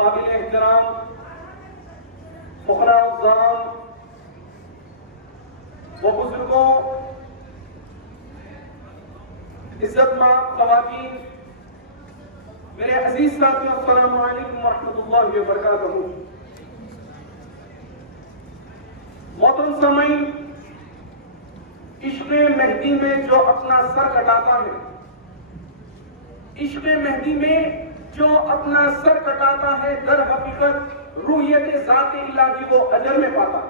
قابل احترام فقراء الزام و بزرگوں، عزت مآب خواتین، میرے عزیز ساتھیوں، السلام علیکم ورحمۃ اللہ وبرکاتہ۔ محترم سامعین، عشق مہدی میں جو اپنا سر کٹاتا ہے، عشق مہدی میں جو اپنا سر کٹاتا ہے، در حقیقت روحیت ذات الہی کو اجر میں پاتا ہے۔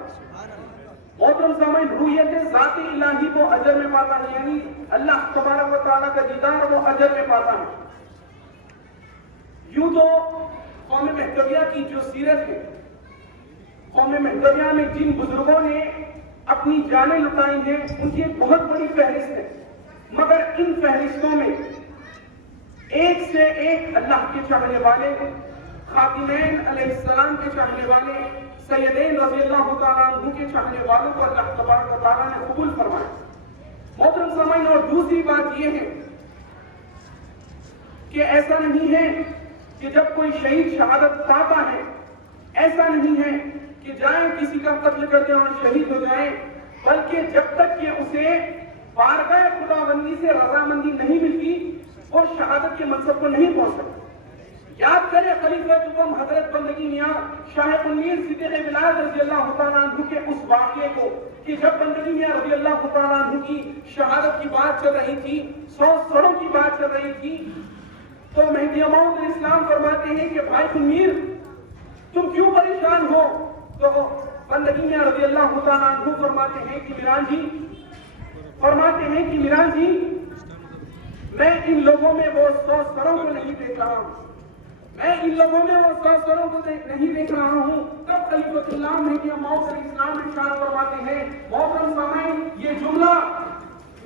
محترم سامعین، روحیت ذات الہی کو اجر میں پاتا ہے، یعنی اللہ تبارک و تعالیٰ کا دیدار وہ اجر میں پاتا ہے۔ یوں تو قوم مہدویہ کی جو سیرت ہے، قوم مہدویہ میں جن بزرگوں نے اپنی جانیں لٹائی ہیں، ان کی ایک بہت بڑی فہرست ہے، مگر ان فہرستوں میں ایک سے ایک اللہ کے چاہنے والے، خاتمین علیہ السلام کے چاہنے والے، سیدین رضی اللہ تعالیٰ عنہ کے چاہنے والوں کو اللہ تبارک و تعالیٰ نے قبول فرمایا۔ محترم سامعین، اور دوسری بات یہ ہے کہ ایسا نہیں ہے کہ جب کوئی شہید شہادت پاتا ہے، ایسا نہیں ہے کہ جائیں کسی کا قتل کر دیں اور شہید ہو جائیں، بلکہ جب تک کہ اسے بارگاہ خداوندی سے رضامندی نہیں ملتی، اور شہادت کے منصب کو نہیں پہنچ سکتا۔ یاد کریں خلیفہ دوم حضرت بندگی میاں شاہ منیر صدیق ولایت رضی اللہ تعالیٰ عنہ کے اس واقعے کو کہ جب بندگی میاں رضی اللہ تعالیٰ عنہ کی شہادت کی بات چل رہی تھی، 100 سروں کی بات چل رہی تھی، تو مہدی موعود علیہ السلام فرماتے ہیں کہ بھائی منیر تم کیوں پریشان ہو؟ تو بندگی میاں رضی اللہ تعالیٰ عنہ فرماتے ہیں کہ میران جی میں ان لوگوں میں وہ 100 سروں کو نہیں دیکھ رہا ہوں، نہیں دیکھ رہا ہوں۔ تب خلیفۃ اللہ مہدی موعود علیہ السلام ارشاد فرماتے ہیں، محترم سامعین، یہ جملہ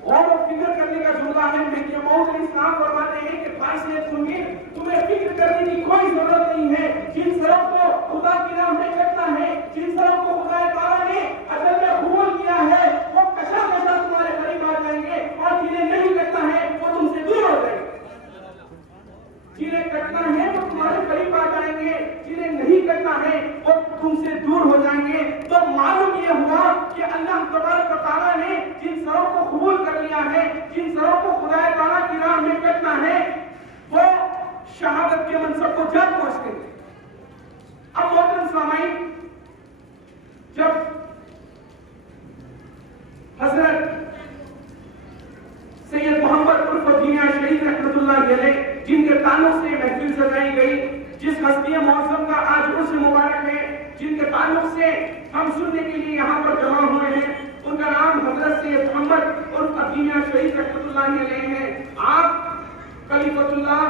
غور و فکر کرنے کا جملہ ہے۔ مہدی موعود علیہ السلام فرماتے ہیں کہ بھائی سید سنیے، تمہیں فکر کرنے کی کوئی ضرورت نہیں ہے۔ جن سروں کو خدا کی راہ میں کٹنا ہے، جن سروں کو خدا تعالیٰ نے اصل میں قبول کیا ہے، وہ کشا تمہارے قریب آ جائیں گے، اور جنہیں نہیں کٹنا ہے وہ تم سے دور ہو جائیں گے۔ جنہیں کٹنا ہے وہ تمہارے قریب آ جائیں گے، جنہیں نہیں کٹنا ہے وہ تم سے دور ہو جائیں گے۔ تو معلوم یہ ہوا کہ اللہ تبارک و تعالیٰ نے جن سروں کو قبول کر لیا ہے، جن سروں کو خدا تعالیٰ کی راہ میں کٹنا ہے، وہ شہادت کے منصب کو جلد پہنچتے ہیں۔ اب محترم سامعین، جب حضرت سید محمد عرف الدین شہید رحمۃ اللہ علیہ جن کے تعلق سے محفل سجائی گئی، جس ہستی معظم کا آج عرس مبارک ہے، جن کے تعلق سے ہم سننے کے لیے یہاں پر جمع ہوئے ہیں، ان کا نام حضرت سید محمد عرف الدین شہید رحمۃ اللہ علیہ ہے۔ آپ خلیفۃ اللہ،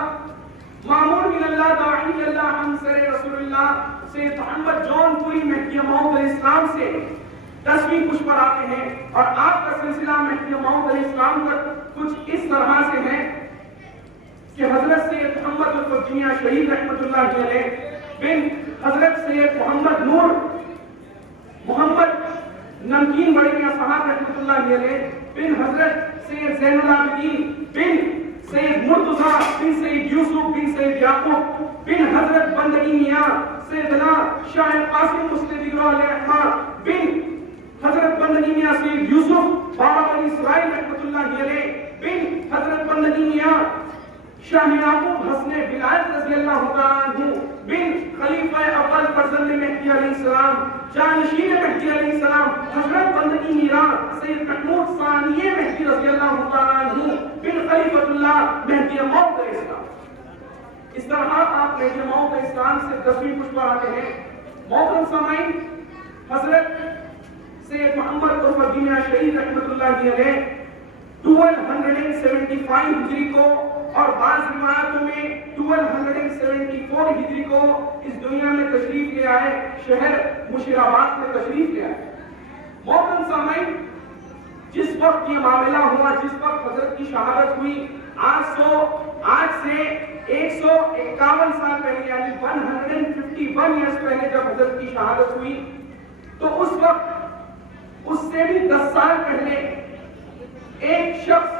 مامور من اللہ، داعی اللہ، عنصر رسول اللہ سید محمد جون پوری مہدی موعود علیہ السلام سے 10ویں کچھ پر آتے ہیں، اور آپ کا سلسلہ مہدی موعود علیہ السلام کا کچھ اس طرح سے ہے کہ حضرت سید محمد عرف الدین شہید رحمۃ اللہ علیہ بن حضرت سید محمد نور محمد نمکین بڑے میاں صاحب رحمۃ اللہ علیہ بن حضرت سید زین العابدین بن سید مرتضیٰ بن سید یوسف بن سید یعقوب بن حضرت بندگی میاں سیدنا شاہ قاسم مستدیر علیہ الرحمہ بن حضرت بندگی میاں سید یوسف بابا بنی اسرائیل رحمۃ اللہ علیہ بن حضرت بندگی میاں شاہ یعقوب حسن ولایت رضی اللہ تعالیٰ عنہ بن خلیفہ اول فرزند مہدی علیہ السلام، جانشین مہدی علیہ السلام، حضرت بندگی میاں سید محمود ثانی مہدی رضی اللہ تعالیٰ عنہ بن خلیفۃ اللہ مہدی موعود علیہ السلام۔ اس طرح آپ مہدی موعود علیہ السلام سے 10ویں کچھ پر آتے ہیں۔ محترم سامعین، حضرت سید محمد عرف الدین شہید رحمۃ اللہ علیہ 1275 ہجری کو اور بعض روایتوں میں 1274 ہجری کو اس دنیا میں تشریف لے آئے، شہر مشیرآباد میں تشریف لے آئے۔ محترم سامعین، جس وقت یہ معاملہ ہوا، جس وقت حضرت کی شہادت ہوئی، آج سے 151 سال پہلے، یعنی 151 ایئرز پہلے جب حضرت کی شہادت ہوئی، تو اس وقت اس سے بھی 10 سال پہلے ایک شخص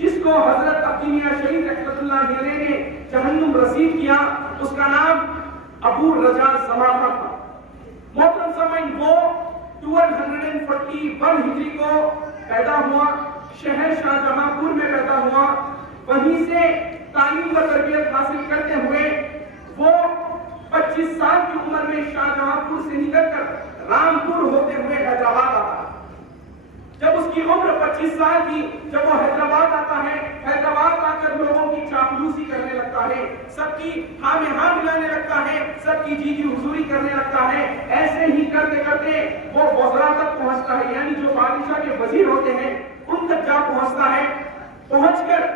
جس کو حضرت عبداللہ شہید رحمۃ اللہ علیہ نے جہنم رسید کیا، اس کا نام ابو رجا زمانہ تھا. محترم سامعین وہ 1241 ہجری کو پیدا ہوا, شہر شاہجہاں پور میں پیدا ہوا. وہیں سے تعلیم و تربیت حاصل کرتے ہوئے وہ 25 سال کی عمر میں شاہجہاں پور سے نکل کر رامپور ہوتے ہوئے حیدرآباد آتا ہے. جب اس کی عمر 25 سال کی, جب وہ حیدرآباد آتا ہے, حیدرآباد آ کر لوگوں کی چاپلوسی کرنے لگتا ہے, سب کی ہاں میں ہاں ملانے لگتا ہے, سب کی جی جی حضوری کرنے لگتا ہے. ایسے ہی کرتے کرتے وہ وزراء تک پہنچتا ہے, یعنی جو بادشاہ کے وزیر ہوتے ہیں ان تک جا پہنچتا ہے. پہنچ کر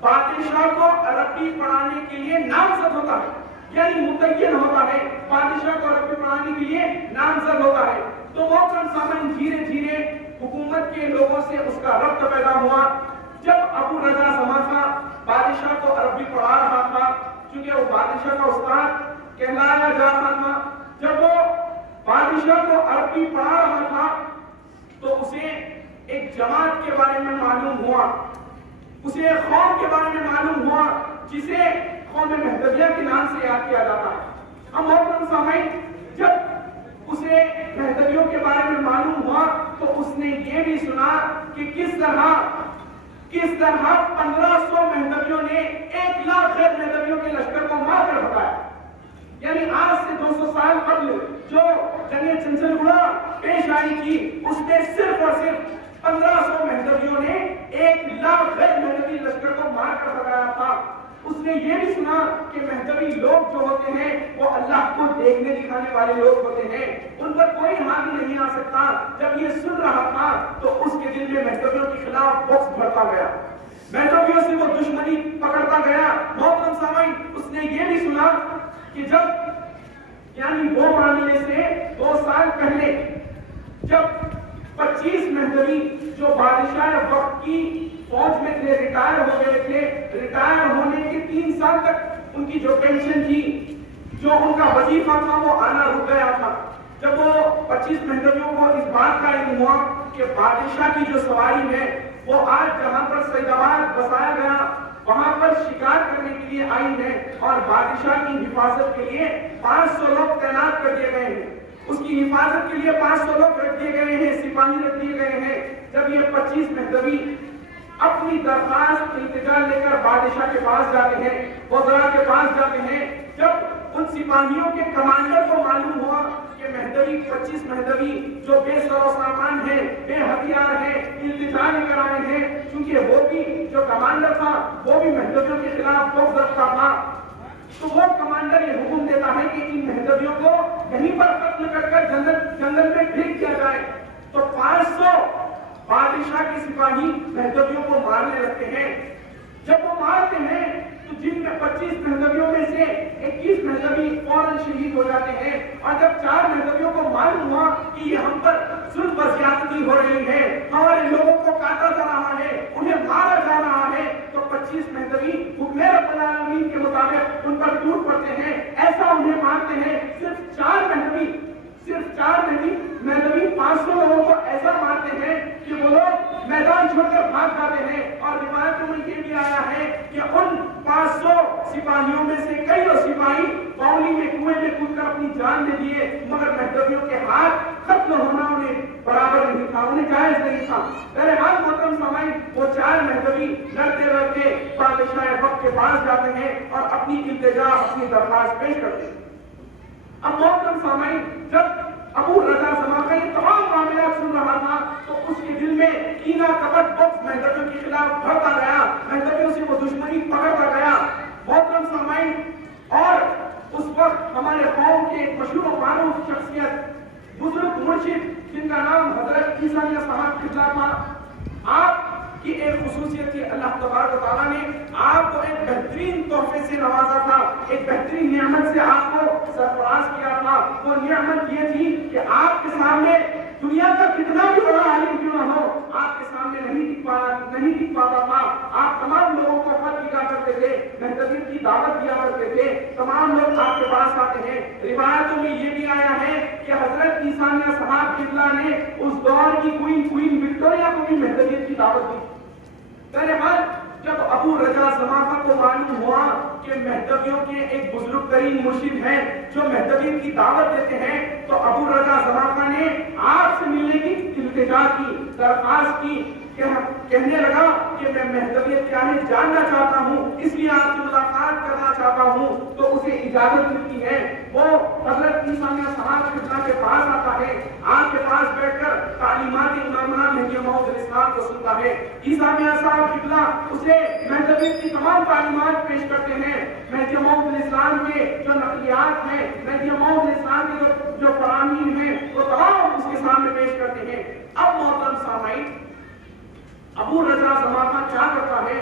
بادشاہ کو عربی پڑھانے کے لیے نامزد ہوتا ہے, یعنی متعین ہوتا ہے, بادشاہ کو عربی پڑھانے کے لیے نامزد ہوتا ہے. تو وہ سامعین دھیرے دھیرے حکومت کے لوگوں سے اس کا ربط پیدا ہوا. جب ابو رجا زمانہ بادشاہ کو عربی پڑھا رہا تھا, چونکہ وہ بادشاہ کا استاد کہلایا جا رہا تھا, جب وہ بادشاہ کو عربی پڑھا رہا تھا تو اسے ایک جماعت کے بارے میں معلوم ہوا, اسے ایک قوم کے بارے میں معلوم ہوا جسے قوم مہدویہ کے نام سے یاد کیا جاتا ہے. اب محترم سامعین جب اسے مہدویوں کے بارے میں معلوم ہوا تو اس نے یہ بھی سنا کہ کس طرح 1500 مہدویوں نے 1 لاکھ غیر مہدویوں کے لشکر کو مار کر بھگایا. یعنی آج سے 200 سال قبل جو جنگ چنچل گڑا پیش آئی تھی اس میں صرف اور صرف 1500 مہدویوں نے 1 لاکھ غیر مہدوی لشکر کو مار کر بھگایا تھا. اس نے یہ بھی سنا کہ مہدوی لوگ جو ہوتے ہیں وہ اللہ کو دیکھنے دکھانے والے لوگ ہوتے ہیں, ان پر کوئی حاوی نہیں آ سکتا. جب یہ سن رہا تھا تو اس کے دل میں مہدویوں کے خلاف بغض بڑھتا گیا, مہدویوں سے وہ دشمنی پکڑتا گیا. محترم سامعین اس نے یہ بھی سنا کہ جب یعنی وہ معاملے سے 2 سال پہلے جب 25 مہدوی جو بادشاہ وقت کی فوج میں تھے, ریٹائر ہو گئے تھے, ریٹائر ہونے کے 3 سال تک ان کی جو پینشن تھی, جو ان کا وظیفہ تھا وہ آنا رک گیا تھا. جب وہ 25 مہدویوں کو اس بات کا علم ہوا کہ بادشاہ کی جو سواری ہے وہ آج جہاں پر سیدآباد بسایا گیا وہاں پر شکار کرنے کے لیے آئی ہے اور بادشاہ کی حفاظت کے لیے 500 لوگ تعینات کر دیے گئے ہیں, اس کی حفاظت کے لیے 500 لوگ رکھ دیے گئے ہیں, سپاہی رکھ دیے گئے ہیں. جب یہ 25 مہدوی اپنی درخواست التجا لے کر بادشاہ کے پاس جاتے ہیں, وزراء کے پاس جاتے ہیں, جب ان سپاہیوں کے کمانڈر کو معلوم ہوا کہ مہدوی 25 مہدوی جو بے سر و سامان ہیں, بے ہتھیار ہیں, التجا لے کر آئے ہیں, چونکہ وہ بھی جو کمانڈر تھا وہ بھی مہدویوں کے خلاف بغض رکھتا تھا, تو وہ کمانڈر یہ حکم دیتا ہے کہ ان مہدویوں کو یہیں پر قتل کر جنگل میں پھینک دیا جائے. تو 500 بادشاہ کے سپاہی مہدویوں کو مارنے لگتے ہیں. جب وہ مارتے ہیں تو جن میں 25 مہدویوں میں سے 21 مہدوی فوراً شہید ہو جاتے ہیں, اور جب 4 مہدویوں کو معلوم ہوا کہ یہ ہم پر ظلم و زیادتی ہو رہی ہے, ہمارے لوگوں کو کاٹا جا رہا ہے, انہیں مارا جا رہا ہے, تو 25 مہدوی حکم رب العالمین کے مطابق ان پر ٹوٹ پڑتے ہیں. ایسا انہیں مارتے ہیں صرف 4 مہدوی 500 لوگوں کو ایسا مارتے ہیں کہ وہ لوگ میدان چھوڑ کر بھاگ جاتے ہیں. اور روایتوں میں یہ بھی آیا ہے کہ ان 500 سپاہیوں میں سے کئی سپاہی پاؤلی میں کنویں میں کود کر اپنی جان دے دیے, مگر مہدویوں کے ہاتھ ختم ہونا انہیں برابر نہیں تھا, انہیں جائز نہیں تھا. بہرحال محترم سامعین وہ 4 مہدوی لڑتے لڑتے بادشاہ وقت کے پاس جاتے ہیں اور اپنی التجا اپنی درخواست پیش کرتے ہیں. اب محترم سامعین جب ابو رجا زمانہ یہ تمام معاملات سن رہا تھا تو اس کے دل میں کینہ کپٹ بغض مہدویوں کے خلاف بڑھتا گیا, مہدویوں سے وہ دشمنی پکڑتا گیا. محترم سامعین اور اس وقت ہمارے قوم کے ایک مشہور و معروف شخصیت بزرگ مرشد جن کا نام حضرت عیسیٰ علیہ السلام قبلہ تھا, آپ کی ایک خصوصیت تھی, اللہ تبارک و تعالیٰ نے آپ کو ایک بہترین تحفے سے نوازا تھا, ایک بہترین نعمت سے آپ کو سرفراز کیا تھا. وہ نعمت یہ تھی کہ آپ کے سامنے دنیا کا کتنا بھی بڑا عالم کیوں نہ ہو, آپ کے سامنے نہیں دکھ پاتا تھا. آپ تمام لوگوں کو خط لکھا کرتے تھے, مہدویت کی دعوت دیا کرتے تھے, تمام لوگ آپ کے پاس آتے ہیں. روایتوں میں یہ بھی آیا ہے کہ حضرت عیسیٰ علیہ السلام قبلہ نے اس دور کی کوئن وکٹوریہ کو بھی مہدویت کی دعوت دی. بہرحال جب ابو رجا زمانہ کو معلوم ہوا کہ مہدویوں کے ایک بزرگ ترین مرشد ہیں جو مہدویت کی دعوت دیتے ہیں، تو ابو رضا زماخہ نے آپ سے ملنے کی التجا کی، درخواست کی، کہنے لگا کہ میں مہدویت کیا ہے جاننا چاہتا ہوں، اس لیے آپ سے ملاقات کرنا چاہتا ہوں۔ تو اسے اجازت ملتی ہے، وہ حضرت عیسیٰ علیہ السلام کے پاس آتا ہے، آپ کے پاس بیٹھ کر تعلیمات امام مہدی موعود علیہ السلام کو سنتا ہے۔ عیسیٰ علیہ السلام اسے مہدویت کی تمام تعلیمات پیش کرتے ہیں، مہدی موعود علیہ السلام کے جو نقلیات ہیں، مہدی موعود علیہ السلام کے جو فرامین ہیں، وہ تمام اس کے سامنے پیش کرتے ہیں۔ اب محترم سامعین، ابو رضا زماخہ کیا کرتا ہے؟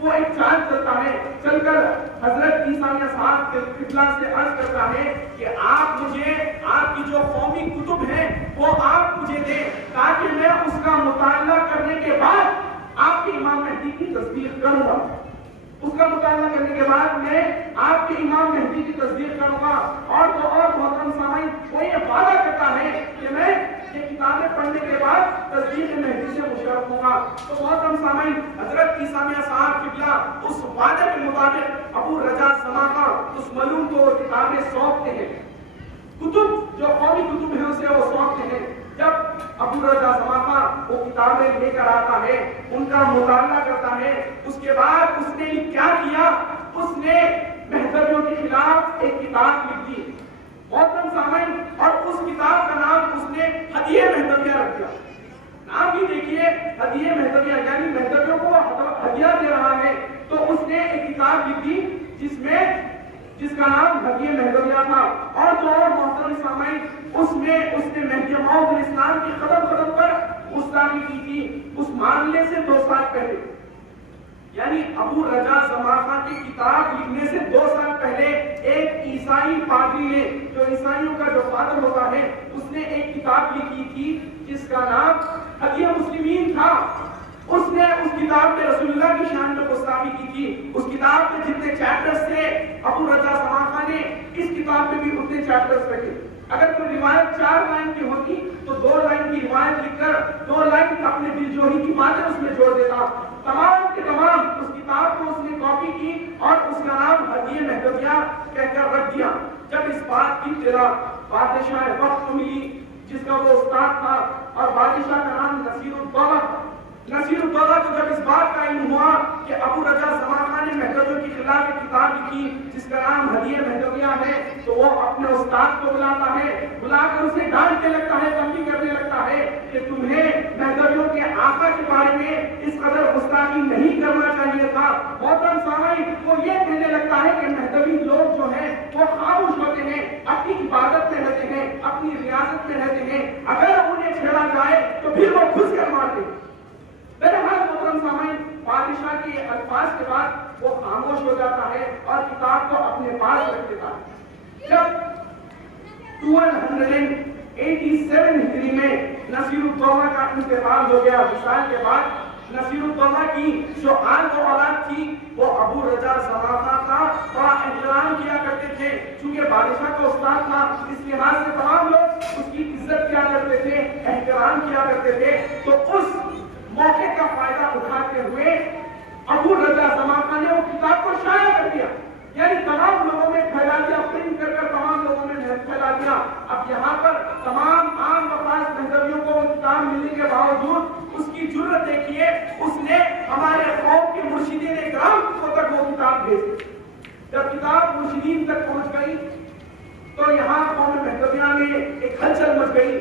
وہ ایک چال چلتا ہے، چل کر حضرت عیسیٰ علیہ السلام کے قبلہ سے عرض کرتا ہے کہ آپ مجھے آپ کی جو قومی کتب ہیں وہ آپ مجھے دیں، تاکہ میں اس کا مطالعہ کرنے کے بعد آپ کے امام مہدی کی تصدیق کروں گا۔ اس کا مطالعہ کرنے کے بعد میں آپ کے امام مہدی کی تصدیق کروں گا۔ اور تو اور محترم سامعین، وہ یہ وعدہ کرتا ہے کہ میں یہ کتابیں پڑھنے کے بعد تصدیق مہدی سے مشرف ہوں گا۔ تو محترم سامعین، حضرت عیسیٰ علیہ السلام قبلہ اس وعدے کے مطابق ابو رضا زماخہ اس ملعون کو کتابیں سونپتے ہیں، کتب جو قومی کتب ہیں اسے وہ سونپتے ہیں۔ جب ابو رضا زماخہ وہ کتابیں لے کر آتا ہے، ان کا مطالعہ کرتا ہے، اس کے بعد اس نے کیا کیا؟ اس نے مہدویوں کے خلاف ایک کتاب لکھ دی محترم سامعین، اور اس کتاب کا نام اس نے ہدیہ مہدویہ رکھ دیا۔ نام بھی دیکھیے، ہدیہ مہدویہ، یعنی مہدویوں کو ہدیہ دے رہا ہے۔ تو اس نے ایک کتاب لکھ دی جس کا نام ہدیہ مہدویہ تھا۔ اور تو اور محترم سامعین، اس نے مہدی موعود علیہ السلام کی قدم قدم پر گستاخی کی تھی، اس معاملے سے 2 سال پہلے، یعنی ابو رضا زماخہ کی کتاب لکھنے سے 2 سال پہلے ایک عیسائی پادری نے، جو عیسائیوں کا جو فادر ہوتا ہے، اس نے ایک کتاب لکھی تھی جس کا نام ہدیہ مسلمین تھا۔ اس نے اس کتاب میں رسول اللہ کی شان میں گستاخی کی تھی۔ اس کتاب میں جتنے چیپٹرز تھے، ابو رضا زماخہ نے اس کتاب میں بھی اتنے چیپٹرز رکھے۔ اگر کوئی روایت 4 لائن کی ہوتی تو 2 لائن کی روایت لکھ کر 2 لائن اپنے دل جوہی کی باتیں اس میں جوڑ دیتا۔ تمام کے تمام اس کتاب کو اس نے کاپی کی اور اس کا نام ہدیہ مہدویہ کہہ کر رکھ دیا۔ جب اس بات کی اطلاع بادشاہ وقت کو ملی، جس کا وہ استاد تھا، اور بادشاہ کا نام نصیر الدولہ کو جب اس بات کا علم ہوا کہ ابو رضا زماخہ نے مہدویوں کے خلاف ایک کتاب لکھی جس کا نام ہدیہ مہدویہ ہے، تو وہ اپنے استاد کو بلاتا ہے، بلا کر اسے ڈانٹنے لگتا ہے، تنبیہ کرنے لگتا ہے کہ تمہیں مہدویوں کے آقا کے بارے میں اس قدر گستاخی نہیں کرنا چاہیے تھا۔ محترم سامعین، وہ یہ کہنے لگتا ہے کہ مہدوی لوگ جو ہیں وہ خاموش ہوتے ہیں، اپنی عبادت میں رہتے ہیں، اپنی ریاست میں رہتے ہیں، اگر انہیں چھیڑا جائے تو پھر وہ گھس کر مارتے ہیں۔ بہرحال محترم سامعین، بادشاہ کے الفاظ کے بعد وہ خاموش ہو جاتا ہے اور کتاب کو اپنے پاس رکھ دیتا ہے۔ جب 1287 ہجری میں نصیر الدولہ کا انتقال ہو گیا، وصال کے بعد نصیر الدولہ کی جو آل و اولاد تھی وہ ابو رضا زماخہ کا بڑا احترام کیا کرتے تھے، چونکہ بادشاہ کا استاد تھا، اس لحاظ سے تمام لوگ اس کی عزت کیا کرتے تھے، احترام کیا کرتے تھے۔ تو اس موقع کا فائدہ اٹھاتے ہوئے ابو رضا زماخہ نے وہ کتاب کو شائع کر دیا، یعنی تمام لوگوں میں پھیلا دیا، پرنٹ کر کر تمام لوگوں میں پھیلا دیا۔ اب یہاں پر تمام عام وفاس مہدویوں کو وہ کتاب ملنے کے باوجود اس کی جرت دیکھیے، اس نے ہمارے قوم کے مرشدین اکرام کو تک وہ کتاب بھیج دی۔ جب کتاب مرشدین تک پہنچ گئی تو یہاں قوم مہدویہ میں ایک ہلچل مچ گئی،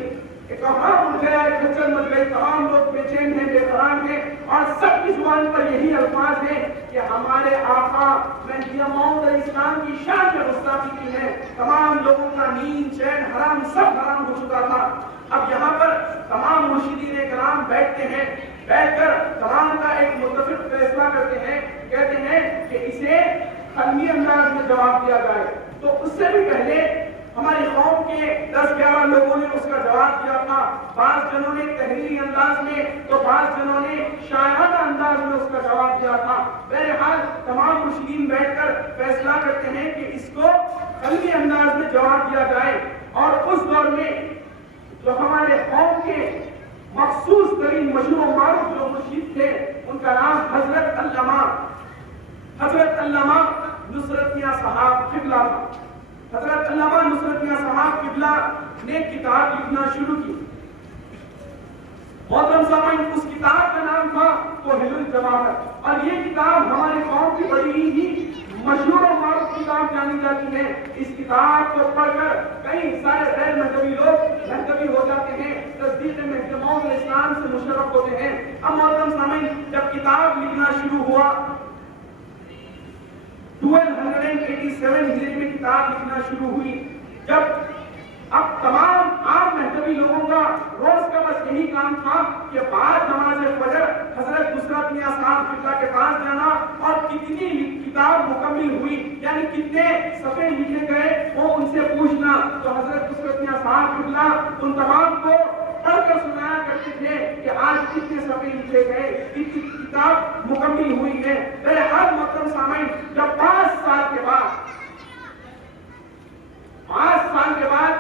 ایک افراد اٹھ گیا، ایک ہلچل مچ گئی، تمام لوگ بے چین ہیں، بے قرار ہیں، اور سب کی زبان پر یہی الفاظ ہیں کہ ہمارے آقا مہدی موعود علیہ السلام کی شان میں گستاخی کی ہے۔ تمام لوگوں کا نیند، چین، حرام سب حرام ہو چکا تھا۔ اب یہاں پر تمام مرشدین کرام بیٹھتے ہیں، بیٹھ کر تمام کا ایک متفق فیصلہ کرتے ہیں، کہتے ہیں کہ اسے قلمی انداز میں جواب دیا جائے۔ تو اس سے بھی پہلے ہماری قوم کے 10-11 لوگوں نے اس کا جواب دیا تھا، بعض جنہوں نے تحریری انداز میں تو بعض جنہوں نے شاعرانہ انداز میں اس کا جواب دیا تھا۔ بہرحال تمام مرشدین بیٹھ کر فیصلہ کرتے ہیں کہ اس کو قلمی انداز میں جواب دیا جائے۔ اور اس دور میں جو ہمارے قوم کے مخصوص ترین مشہور و معروف جو مرشد تھے، ان کا نام حضرت علامہ نصرت میاں صاحب قبلہ تھا. حضرت علامہ نصرت میاں صاحب قبلہ نے کتاب لکھنا شروع کی. محترم سامعین, اس کتاب کا نام تھا توحید الجواہر, اور یہ کتاب ہمارے قوم کی بڑی ہی مشہور اور معروف کتاب جانی جاتی ہے. اس کتاب کو پڑھ کر کئی سارے غیر مذہبی لوگ مذہبی ہو جاتے ہیں, تصدیق مہدی موعود اسلام سے مشرف ہوتے ہیں. اب محترم سامعین, جب کتاب لکھنا شروع ہوا 1287 ہجری میں کتاب لکھنا شروع ہوئی, جب اب تمام عام مذہبی لوگوں کا روز کا بس یہی کام تھا کہ بعد نماز فجر حضرت نصرت میاں صاحب قبلہ کے پاس جانا اور کتنی کتاب مکمل ہوئی, یعنی کتنے صفحے لکھے گئے, وہ ان سے پوچھنا. تو حضرت نصرت میاں صاحب قبلہ ان تمام کو پڑھ کر سنایا کرتے تھے کہ آج کتنے صفحے لکھے گئے, کتنی کتاب مکمل ہوئی ہے. بہرحال محترم سامعین, جب 5 سال کے بعد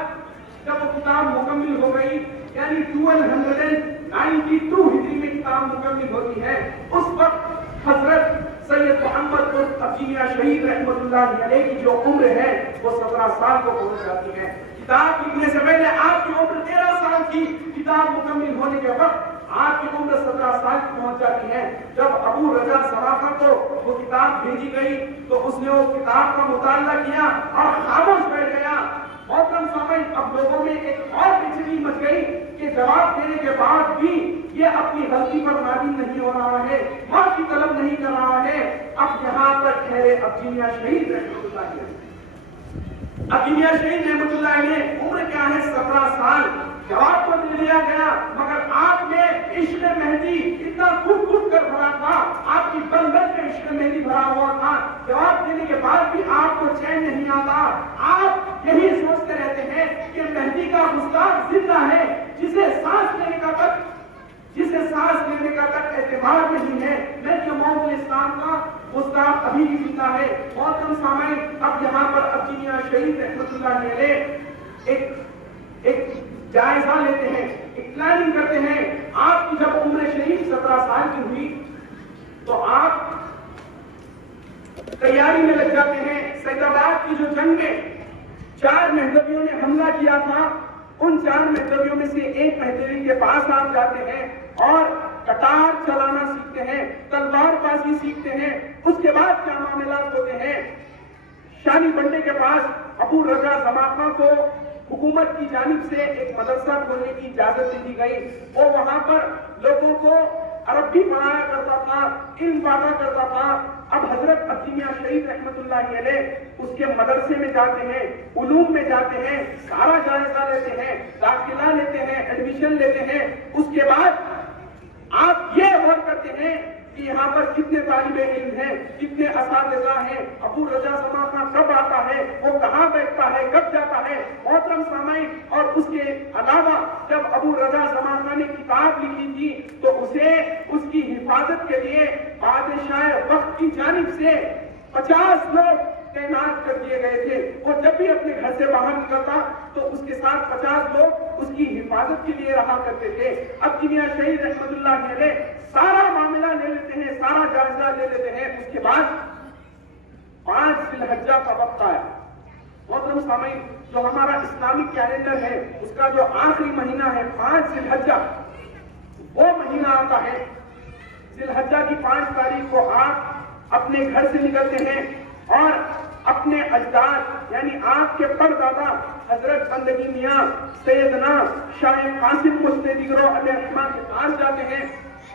جب وہ کتاب مکمل ہو گئی, یعنی 1292 ہجری میں کتاب مکمل ہوتی ہے, اس وقت حضرت سید محمد ابجی میاں شہید رحمۃ اللہ علیہ کی جو عمر ہے وہ 17 سال کو پہنچ جاتی ہے. کتاب لکھنے سے پہلے آپ کی عمر 13 سال کی, کتاب مکمل ہونے کے وقت آپ کی عمر 17 سال کی پہنچ جاتی ہے. جب ابو رضا زماخہ کو وہ کتاب بھیجی گئی تو اس نے وہ کتاب کا مطالعہ کیا اور خاموش بیٹھ گیا. محترم سامعین, اب لوگوں میں ایک اور بےچینی مچ گئی کہ جواب دینے کے بعد بھی یہ اپنی غلطی پر نادم نہیں ہو رہا ہے, معافی طلب نہیں کر رہا ہے. اب یہاں پر ٹھہرے ابجی میاں شہید رحمۃ اللہ علیہ. ابجی میاں شہید رحمۃ اللہ علیہ عمر کیا ہے, 17 سال. جواب تو دے دیا گیا, مگر آپ میں عشق مہدی اتنا کھٹ کھٹ کر بھرا تھا, آپ کی بندر میں عشق مہدی بھرا ہوا تھا. جواب دینے کے بعد بھی آپ کو چین نہیں آتا. آپ یہی سوچتے رہتے ہیں کہ مہدی کا گستاخ زندہ ہے, جسے سانس لینے کا تک اعتبار نہیں ہے. مہدی موعود اسلام کا گستاخ ابھی بھی زندہ ہے. محترم سامعین, اب یہاں پر ابجی میاں شہید رحمۃ اللہ علیہ ایک جائزہ لیتے ہیں, ایک پلاننگ کرتے ہیں. آپ کی جب عمر شریف 17 سال کی ہوئی تو آپ تیاری میں لگ جاتے ہیں. سید آباد کی جو جنگ میں 4 مہذبیوں نے حملہ کیا تھا, ان 4 مہذبیوں میں سے ایک مہذبی کے پاس آپ جاتے ہیں اور کٹار چلانا سیکھتے ہیں, تلوار بازی سیکھتے ہیں. اس کے بعد کیا معاملات ہوتے ہیں, شانی بنڈے کے پاس ابو رضا زماخہ کو حکومت کی جانب سے ایک مدرسہ کھولنے کی اجازت دی گئی. وہ وہاں پر لوگوں کو عربی پڑھایا کرتا تھا, علم بانٹا کرتا تھا. اب حضرت ابجی میاں شہید رحمۃ اللہ علیہ اس کے مدرسے میں جاتے ہیں, علوم میں جاتے ہیں, سارا جائزہ لیتے ہیں, داخلہ لیتے ہیں, ایڈمیشن لیتے ہیں. اس کے بعد آپ یہ غور کرتے ہیں کہ یہاں پر کتنے طالب علم ہیں, کتنے اساتذہ ہیں, ابو رضا زماخہ کب آتا ہے, وہ کہاں بیٹھتا ہے, کب جاتا ہے. محترم سامعین, اور اس کے علاوہ جب ابو رضا زماخہ نے کتاب لکھی تھی تو اسے اس کی حفاظت کے لیے بادشاہ وقت کی جانب سے 50 لوگ تعینات کر دیے گئے تھے. وہ جب بھی اپنے گھر سے باہر نکلتا تو اس کے ساتھ 50 لوگ اس کی حفاظت کے لیے رہا کرتے تھے. اب میاں شہید رحمۃ اللہ علیہ سارا معاملہ لے لیتے ہیں, سارا جائزہ لے لیتے ہیں. اس کے بعد 5 ذی الحجہ کا وقت آیا. محترم سامعین, جو ہمارا اسلامی کیلنڈر ہے اس کا جو آخری مہینہ ہے 5 ذی الحجہ, وہ مہینہ آتا ہے. ذی الحجہ کی 5 تاریخ کو آپ اپنے گھر سے نکلتے ہیں اور اپنے اجداد یعنی آپ کے پردادا حضرت بندگی میاں سیدنا شاہ قاسم مستدیگرو علیہ الرحمہ کے پاس جاتے ہیں.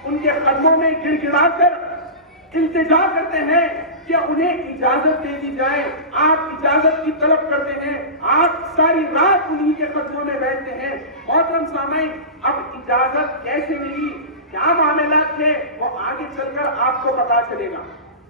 ان کے قدموں میں گر گڑا کر التجا کرتے ہیں کہ انہیں اجازت دے دی جائے. آپ اجازت کی طلب کرتے ہیں, آپ ساری رات انہی کے قدموں میں بیٹھتے ہیں. محترم سامعین, اب اجازت کیسے ملی, کیا معاملات تھے, وہ آگے چل کر آپ کو پتا چلے گا,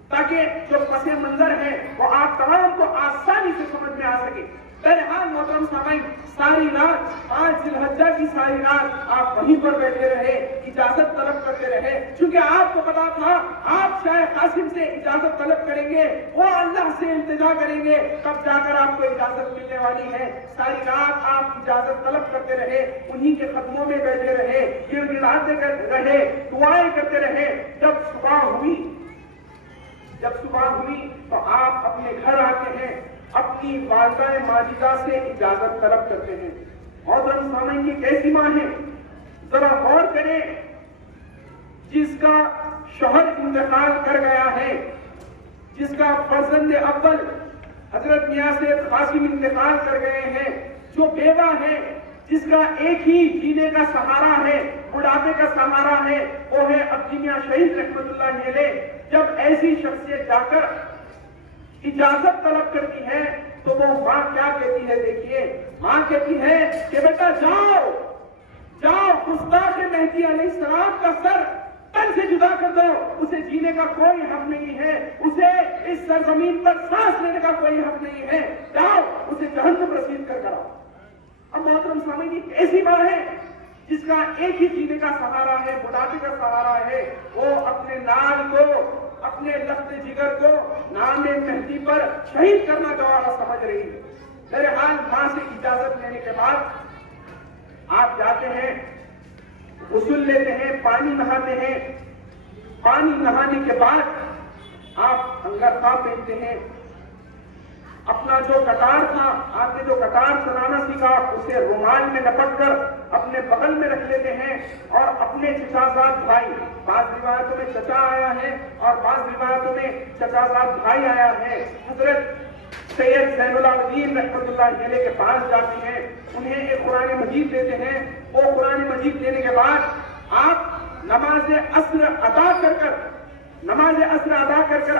تاکہ جو پس منظر ہے وہ آپ تمام کو آسانی سے سمجھ میں آ سکے. بہرحال محترم سامعین, ساری رات 5 ذی الحجہ کی ساری رات آپ وہیں پر بیٹھے رہے, اجازت طلب کرتے رہے. چونکہ آپ کو پتا تھا آپ شاہ قاسم سے اجازت طلب کریں گے, وہ اللہ سے التجا کریں گے, تب جا کر آپ کو اجازت ملنے والی ہے. ساری رات آپ اجازت طلب کرتے رہے, انہی کے قدموں میں بیٹھے رہے, گڑ گڑاتے رہے, دعائیں کرتے رہے. جب صبح ہوئی جب صبح ہوئی تو آپ اپنے گھر آتے ہیں، اپنی والدہ ماجدہ سے اجازت طلب کرتے ہیں۔ محترم سامعین، یہ کیسی ماں ہے؟ ذرا غور کریں، جس کا شوہر انتقال کر گیا ہے، جس کا فرزند اول حضرت میاں سید قاسم انتقال کر گئے ہیں، جو بیوہ ہے، جس کا ایک ہی جینے کا سہارا ہے، بڑھاپے کا سہارا ہے، وہ ہے عبدی میاں شہید رحمت اللہ علیہ۔ جب ایسی شخصیت جا کر اجازت طلب کرتی ہے تو وہ ماں کیا کہتی ہے؟ دیکھیے، ماں کہتی ہے کہ بیٹا جاؤ جاؤ، گستاخ مہدی علیہ السلام کا سر تن سے جدا کر دو، اسے جینے کا کوئی حق نہیں ہے، اسے اس سرزمین پر سانس لینے کا کوئی حق نہیں ہے، جاؤ اسے جہنم رسید کر آؤ۔ اب محترم سامعین، ایسی ماں ہے جس کا ایک ہی جینے کا سہارا ہے، بڑھاپے کا سہارا ہے، وہ اپنے لال کو، اپنے لخت جگر کو نام مہدی پر شہید کرنا گوارا سمجھ رہی ہے۔ بہرحال ماں سے اجازت لینے کے بعد آپ جاتے ہیں، غسل لیتے ہیں، پانی نہاتے ہیں۔ پانی نہانے کے بعد آپ انگرخواب پہنتے ہیں، اپنا جو کٹار تھا، آپ نے جو کٹار چلانا سیکھا، اسے رومال میں لپٹ کر اپنے بغل میں رکھ لیتے ہیں اور اپنے چچا زاد بھائی، بعض روایتوں میں چچا آیا ہے اور بعض روایتوں میں چچا زاد بھائی آیا ہے، حضرت سید زین العابدین رحمت اللہ علیہ کے پاس جاتے ہیں، انہیں ایک قرآن مجید دیتے ہیں۔ وہ قرآن مجید دینے کے بعد آپ نماز عصر ادا کر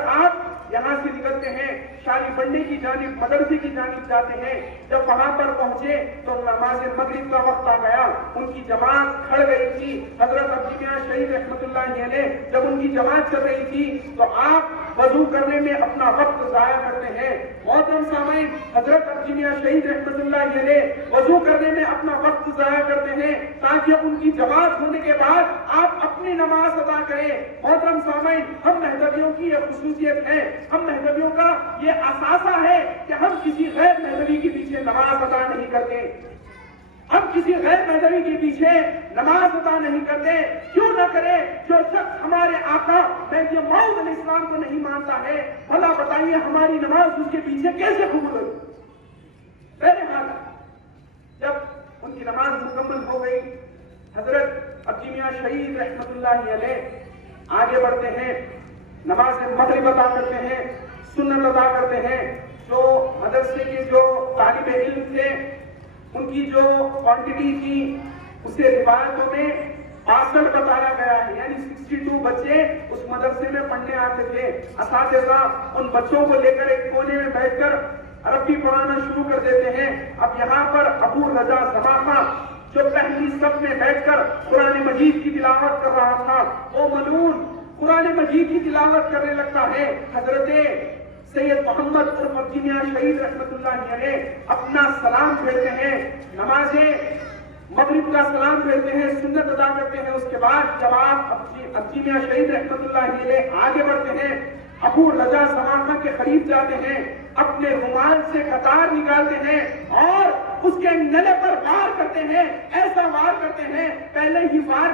آپ یہاں سے نکلتے ہیں، شالی بنڈے کی جانب، مدرسے کی جانب جاتے ہیں۔ جب وہاں پر پہنچے تو نماز مغرب کا وقت آ گیا، ان کی جماعت کھڑ گئی تھی۔ حضرت عبدی میاں شہید رحمت اللہ علیہ جب ان کی جماعت چل رہی تھی تو آپ وضو کرنے میں اپنا وقت ضائع کرتے ہیں۔ محترم سامعین، حضرت عبدی میاں شہید رحمت اللہ علیہ وضو کرنے میں اپنا وقت ضائع کرتے ہیں تاکہ ان کی جماعت ہونے کے بعد آپ اپنی نماز ادا کریں۔ محترم سامعین، ہم مہذبیوں کی یہ خصوصیت ہے، ہم مہذبیوں کا یہ اثاثہ ہے کہ ہم کسی غیر مہذبی کے پیچھے نماز ادا نہیں کرتے، ہم کسی غیر مہذبی کے پیچھے نماز ادا نہیں کرتے۔ کیوں نہ کرے؟ جو شخص ہمارے آقا مہدی موعود علیہ السلام کو نہیں مانتا ہے، بھلا بتائیے ہماری نماز اس کے پیچھے کیسے قبول ہوگی؟ بہرحال جب ان کی نماز مکمل ہو گئی، حضرت عبدی میاں شہید رحمت اللہ علیہ آگے بڑھتے ہیں، نماز مغرب ادا کرتے ہیں، سنت ادا کرتے ہیں۔ جو مدرسے کے جو طالب علم تھے، ان کی جو کوانٹٹی تھی اسے روایتوں میں 62 بتایا گیا ہے، یعنی 62 بچے اس مدرسے میں پڑھنے آتے تھے۔ اساتذہ ان بچوں کو لے کر ایک کونے میں بیٹھ کر عربی پڑھانا شروع کر دیتے ہیں۔ اب یہاں پر ابو رضا زماخہ جو پہلی صف میں بیٹھ کر قرآن مجید کی تلاوت کر رہا تھا، وہ ملعون قرآن مجید کی تلاوت کرنے لگتا ہے۔ حضرت سید محمد عرف عبدی میاں شہید رحمت اللہ علیہ اپنا سلام پھیرتے ہیں، نماز مغرب کا سلام پھیرتے ہیں، سنت ادا کرتے ہیں۔ اس کے بعد جب آپ عبدی میاں شہید رحمت اللہ علیہ آگے بڑھتے ہیں، ابو رضا زماخہ کے قریب جاتے ہیں، اپنے رومال سے قطار نکالتے ہیں اور اس کے نلے پر وار کرتے ہیں، ایسا وار کرتے ہیں پہلے ہی وار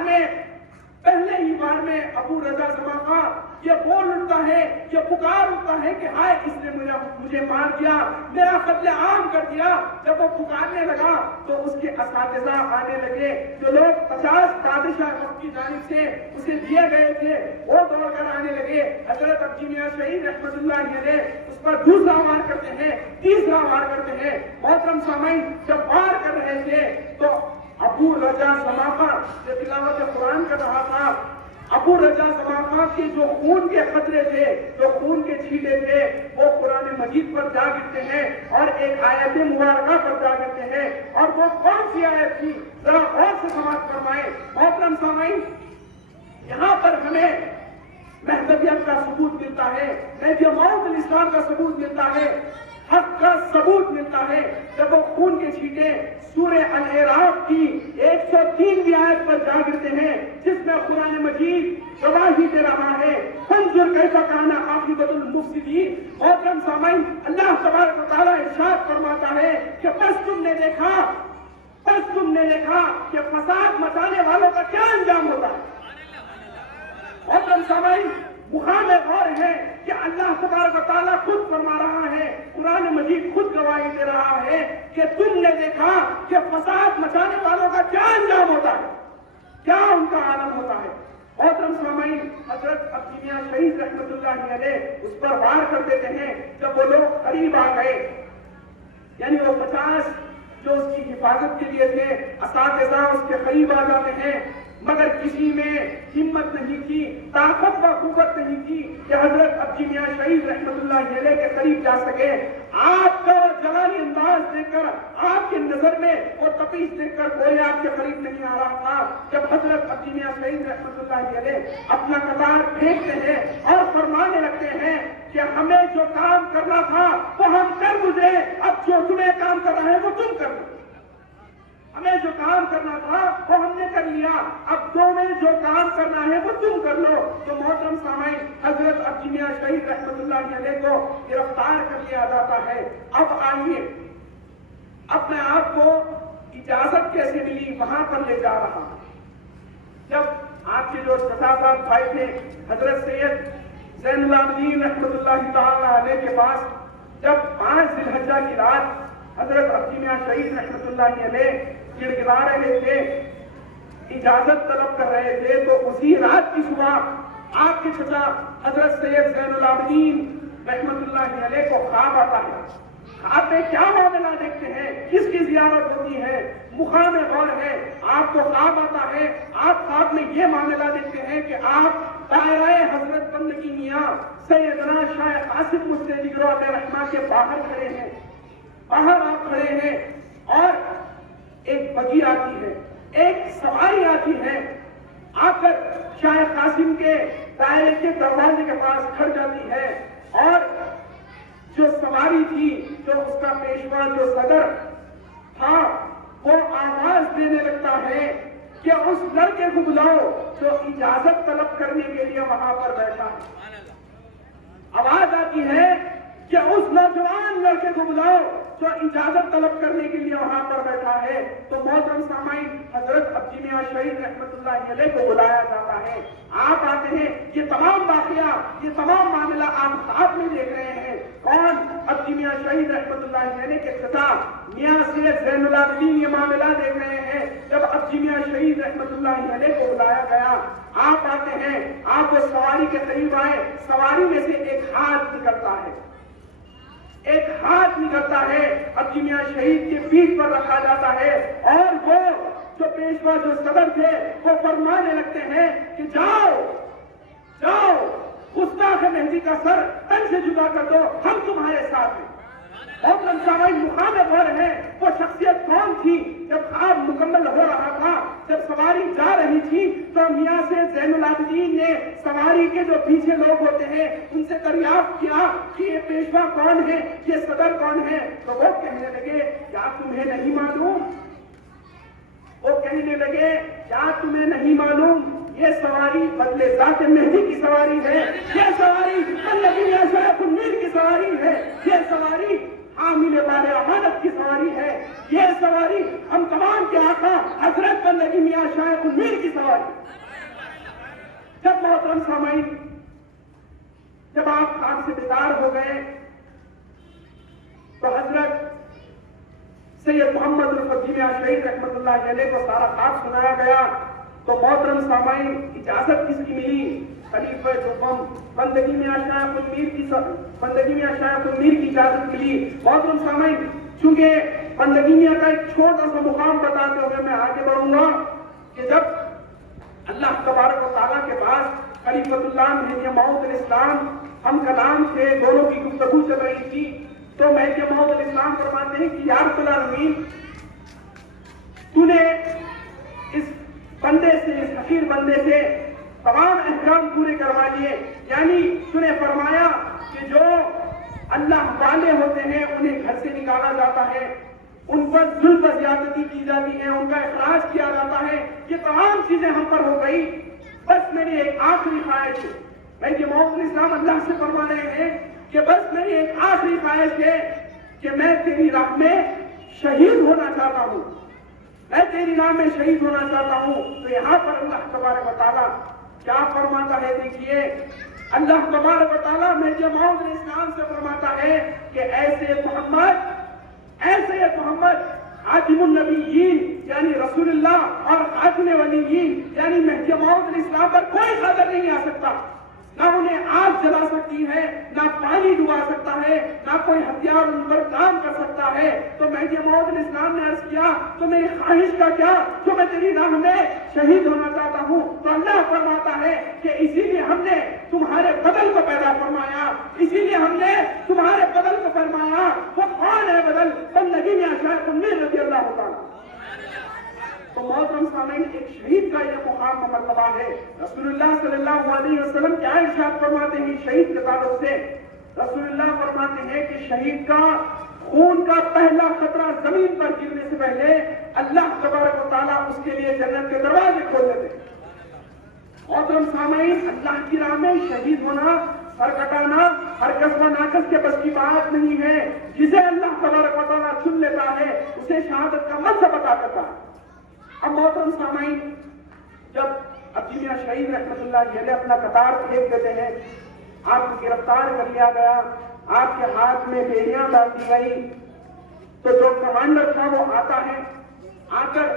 میں ابو رضا زماخہ یہ بول اٹھتا ہے، یہ پکار اٹھتا ہے کہ ہائے اس نے مجھے مار دیا، میرا قتل عام کر دیا۔ جب وہ پکارنے لگا تو اس کے اساتذہ آنے لگے، جو لوگ 50 بادشاہ وقت کی جانب سے اسے دیے گئے تھے وہ دوڑ کر آنے لگے۔ حضرت عبدی میاں شہید رحمت اللہ علیہ اس پر دوسرا وار کرتے ہیں، تیسرا وار کرتے ہیں۔ محترم سامعین، جب وار کر رہے تھے تو ابو رضا زماخہ جو تلاوت قرآن کر رہا تھا، ابو رضا زماخہ کے جو خون کے قطرے تھے، جو خون کے چھینٹے تھے، وہ قرآن مجید پر جا گرتے ہیں اور ایک آیت مبارکہ پر جا گرتے ہیں۔ اور وہ کون سی آیت تھی؟ ذرا غور سے سماعت فرمائیں۔ محترم سامعین، یہاں پر ہمیں مہذبیت کا ثبوت ملتا ہے، مہدی موعود علیہ السلام کا ثبوت ملتا ہے، حق کا ثبوت ملتا ہے جب وہ خون کے چھینٹے سورہ الاعراف کی 103ویں آیت پر جا گرتے ہیں، جس میں قرآن مجید گواہی دے رہا ہے، فانظر کیف کان عاقبۃ المفسدین۔ محترم سامعین، اللہ تبارک و تعالیٰ ارشاد فرماتا ہے کہ بس تم نے دیکھا کہ فساد مچانے والوں کا کیا انجام ہوتا ہے۔ محترم سامعین، مقام غور ہے کہ اللہ تبارک و تعالیٰ خود فرما رہا ہے، قرآن مجید خود گواہی دے رہا ہے کہ تم نے دیکھا کہ فساد مچانے والوں کا کیا انجام ہوتا ہے، کیا ان کا عالم ہوتا ہے۔ محترم سامعین، حضرت عبدی میاں شہید رحمت اللہ علیہ اس پر وار کر دیتے ہیں جب وہ لوگ قریب آ گئے، یعنی وہ 50 جو اس کی حفاظت کے لیے تھے اساتذہ اس کے قریب آ جاتے ہیں، مگر کسی میں ہمت نہیں تھی، طاقت و قوت نہیں تھی کہ حضرت عبدی میاں شہید رحمت اللہ علیہ کے قریب جا سکے۔ آپ کا جلالی انداز دیکھ کر، آپ کی نظر میں وہ تپیس دیکھ کر کوئی آپ کے قریب نہیں آ رہا تھا۔ جب حضرت عبدی میاں شہید رحمت اللہ علیہ اپنا قطار پھینکتے ہیں اور فرمانے لگتے ہیں کہ ہمیں جو کام کرنا تھا وہ ہم کر گزرے، اب جو تمہیں کام کرنا ہے وہ تم کر لو۔ ہمیں جو کام کرنا تھا وہ ہم نے کر لیا، اب تمہیں جو کام کرنا ہے وہ تم کر لو۔ تو محترم سامعین، حضرت عبدی میاں شہید رحمت اللہ علیہ کو گرفتار کر لیا جاتا ہے۔ اب آئیے، اب میں آپ کو اجازت کیسے ملی وہاں پر لے جا رہا ہوں۔ جب آپ کے جو چچا بھائی تھے حضرت سید زین العابدین رحمت اللہ تعالی علیہ کے پاس جب 5 ذی الحجہ کی رات حضرت عبدی میاں شہید رحمت اللہ علیہ گڑ گڑا رہے تھے، اجازت طلب کر رہے تھے، تو اسی رات کی صبح آپ کے چچا حضرت سید زین العابدین رحمت اللہ علیہ کو خواب آتا ہے۔ خواب میں کیا معاملہ دیکھتے ہیں، کس کی زیارت ہوتی ہے، مقام غور ہے، آپ کو خواب آتا ہے، آپ خواب میں یہ معاملہ دیکھتے ہیں کہ آپ دائرہ حضرت بندگی میاں سیدنا شاہ قاسم مجتہد علیہ رحمہ کے باہر کھڑے ہیں، باہر آپ کھڑے ہیں اور ایک بگی آتی ہے، ایک سواری آتی ہے، آ کر شاہ قاسم کے دائرے کے دروازے کے پاس کھڑ جاتی ہے، اور جو سواری تھی، جو اس کا پیشوا، جو صدر تھا، وہ آواز دینے لگتا ہے کہ اس لڑکے کو بلاؤ جو اجازت طلب کرنے کے لیے وہاں پر بیٹھا ہے۔ آواز آتی ہے کہ اس نوجوان لڑکے کو بلاؤ جو اجازت طلب کرنے کے لیے وہاں پر بیٹھا ہے۔ تو محترم سامعین، حضرت عبدی میاں شہید رحمت اللہ علیہ کو بلایا جاتا ہے، آپ آتے ہیں، یہ تمام واقعہ، یہ تمام معاملہ آپ خواب میں دیکھ رہے ہیں۔ کون؟ عبدی میاں شہید رحمت اللہ علیہ کے چچا میاں سید زین العابدین یہ معاملہ دیکھ رہے ہیں۔ جب عبدی میاں شہید رحمت اللہ علیہ کو بلایا گیا، آپ آتے ہیں، آپ وہ سواری کے قریب آئے، سواری میں سے ایک ہاتھ نکلتا ہے، ایک ہاتھ نکلتا ہے، عبدی میاں شہید کے پیٹھ پر رکھا جاتا ہے، اور وہ جو پیشوا، جو صدر تھے، وہ فرمانے لگتے ہیں کہ جاؤ جاؤ، گستاخ مہدی کا سر تن سے جدا کر دو، ہم تمہارے ساتھ ہیں۔ محترم سامعین، مقام غور ہے وہ شخصیت کون تھی؟ جب خواب مکمل ہو رہا تھا، جب سواری جا رہی تھی، تو میاں سے زین العابدین نے سواری کے جو پیچھے لوگ ہوتے ہیں ان سے دریافت کیا کہ یہ پیشوا کون ہے، یہ صدر کون ہے؟ تو وہ کہنے لگے کیا تمہیں نہیں معلوم؟ وہ کہنے لگے کیا تمہیں نہیں معلوم؟ یہ سواری بدلے ذات مہدی کی سواری ہے، یہ سواری بندگی میاں شیخ المیر کی سواری ہے، یہ سواری حامل بار امانت کی سواری ہے، یہ سواری ہم تمام کے آقا حضرت بندگی میاں شیخ المیر کی سواری۔ جب محترم سامعین، جب آپ خواب سے بیدار ہو گئے تو حضرت سید محمد الفقی میاں شہید رحمت اللہ علیہ کو سارا خواب سنایا گیا۔ تو محترم سامعین، اجازت کس کی ملی؟ خلیفہ دوم بندگی میاں شیخ المیر کی اجازت ملی۔ محترم سامعین، چونکہ بندگی میاں کا ایک چھوٹا سا مقام بتاتے ہوئے میں آگے بڑھوں گا کہ جب اللہ تبارک و تعالیٰ کے پاس خلیفۃ اللہ مہدی موعود الاسلام ہم کلام تھے، دونوں کی گفتگو چل رہی تھی، تو مہدی موعود الاسلام فرماتے ہیں کہ یا رب العالمین، تو نے اس بندے سے، اس حقیر بندے سے تمام احکام پورے کروا لیے، یعنی تو نے فرمایا کہ جو اللہ والے ہوتے ہیں انہیں گھر سے نکالا جاتا ہے، ان پر ظلم و زیادتی کی جاتی ہے، ان کا اخراج کیا جاتا ہے، یہ تمام چیزیں ہم پر ہو گئی، بس میری ایک آخری خواہش ہے۔ مہدی موعود الاسلام اللہ سے فرما رہے ہیں کہ بس میری ایک آخری خواہش ہے کہ میں تیری راہ میں شہید ہونا چاہتا ہوں، میں تیری راہ میں شہید ہونا چاہتا ہوں۔ تو یہاں پر اللہ تبارک و تعالیٰ کیا فرماتا ہے؟ دیکھیے، اللہ تبارک و تعالیٰ مہدی موعود علیہ السلام سے فرماتا ہے کہ ایسے محمد خاتم النبیین یعنی رسول اللہ اور خاتم ولیین یعنی مہدی موعود علیہ السلام پر کوئی قدر نہیں آ سکتا، نہ انہیں آگ جلا سکتی ہے، نہ پانی ڈبا سکتا ہے، نہ کوئی ہتھیار ان پر کام کر سکتا ہے۔ تو مہدی موعود علیہ السلام نے عرض کیا تو میری خواہش کا کیا، تو میں تیری راہ میں شہید ہونا چاہتا ہوں۔ تو اللہ فرماتا ہے کہ اسی لیے ہم نے تمہارے بدل کو پیدا فرمایا، اسی لیے ہم نے تمہارے بدل کو فرمایا۔ وہ کون ہے بدل؟ بندگی میں شاید امیر رضی اللہ تعالیٰ۔ تو محترم سامعین، ایک شہید کا یہ مقام و مرتبہ ہے۔ رسول اللہ صلی اللہ علیہ وسلم کیا ارشاد فرماتے ہیں شہید کے تعلق سے؟ رسول اللہ فرماتے ہیں کہ شہید کا خون کا پہلا قطرہ زمین پر گرنے سے پہلے اللہ تبارک و تعالیٰ اس کے لیے جنت کے دروازے کھول دیتے ہیں۔ محترم سامعین، اللہ کی راہ میں شہید ہونا، سر کٹانا ہر کس و ناقص کے بس کی بات نہیں ہے۔ جسے اللہ تبارک و تعالیٰ چن لیتا ہے اسے شہادت کا منصب عطا کرتا ہے۔ اب محترم سامعین، جب عبد میاں شہید رحمت اللہ علیہ اپنا قطار پھینک دیتے ہیں، آپ کو گرفتار کر لیا گیا، آپ کے ہاتھ میں بیڑیاں ڈال دی گئی، تو جو کمانڈر تھا وہ آتا ہے، آ کر